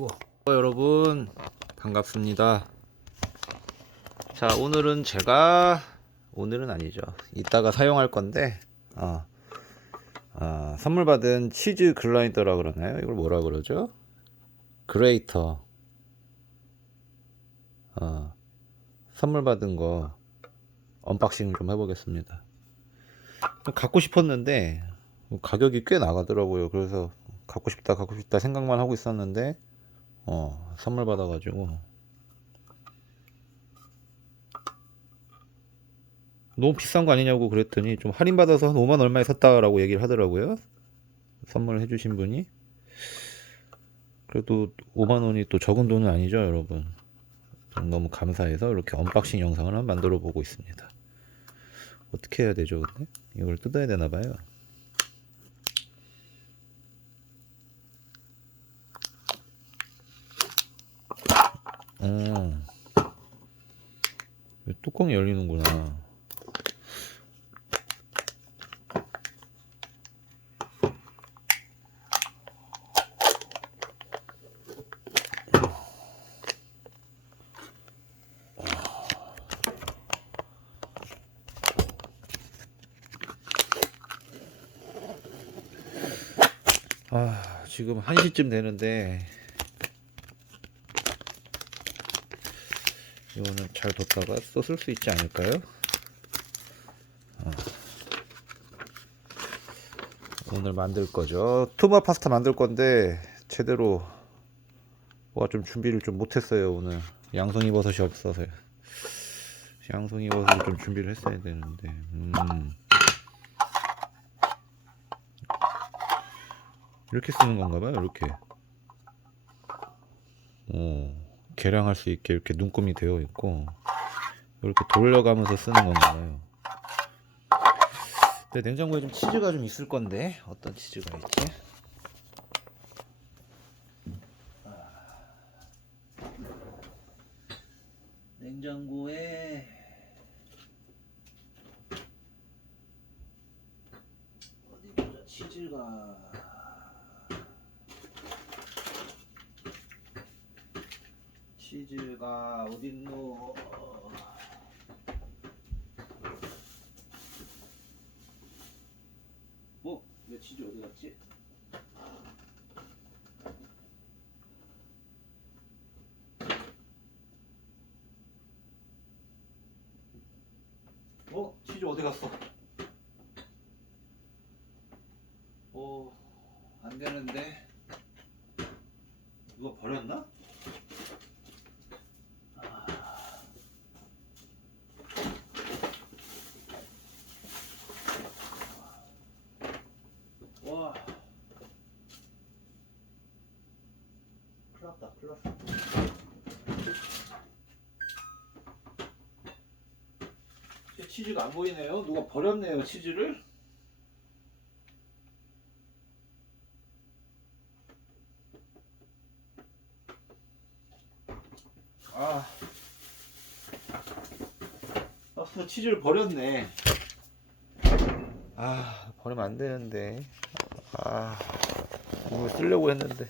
어, 여러분 반갑습니다. 자 오늘은 제가 오늘은 아니죠. 이따가 사용할 건데 어, 아, 선물 받은 치즈 글라이더라 그러나요? 이걸 뭐라 그러죠? 그레이터. 어, 선물 받은 거 언박싱 좀 해보겠습니다. 갖고 싶었는데 가격이 꽤 나가더라고요. 그래서 갖고 싶다 갖고 싶다 생각만 하고 있었는데 어 선물 받아가지고 너무 비싼 거 아니냐고 그랬더니 좀 할인 받아서 한 5만 얼마에 샀다라고 얘기를 하더라고요. 선물을 해주신 분이 그래도 5만 원이 또 적은 돈은 아니죠, 여러분. 너무 감사해서 이렇게 언박싱 영상을 한번 만들어 보고 있습니다. 어떻게 해야 되죠, 근데? 이걸 뜯어야 되나 봐요. 어. 왜 뚜껑이 열리는구나. 아, 지금 1시쯤 되는데 이거는 잘 뒀다가 또 쓸 수 있지 않을까요? 어. 오늘 만들 거죠. 투마 파스타 만들 건데 제대로 뭐가 좀 준비를 좀 못했어요 오늘. 양송이 버섯이 없어서요. 양송이 버섯을 좀 준비를 했어야 되는데. 음. 이렇게 쓰는 건가 봐요. 이렇게. 오. 계량할 수 있게 이렇게 눈금이 되어 있고 이렇게 돌려가면서 쓰는 건가 봐요. 근데 냉장고에 좀 치즈가 좀 있을 건데 어떤 치즈가 있지? 냉장고에 어디 보자 치즈가 치즈가 어딨노? 어? 내 치즈 어디 갔지? 어? 치즈 어디 갔어? 어, 안 되는데. 누가 버렸나? 와. 났어. 제 치즈가 안 보이네요. 누가 버렸네요, 치즈를. 아. 아, 치즈를 버렸네. 아, 버리면 안 되는데. 아, 이걸 쓰려고 했는데.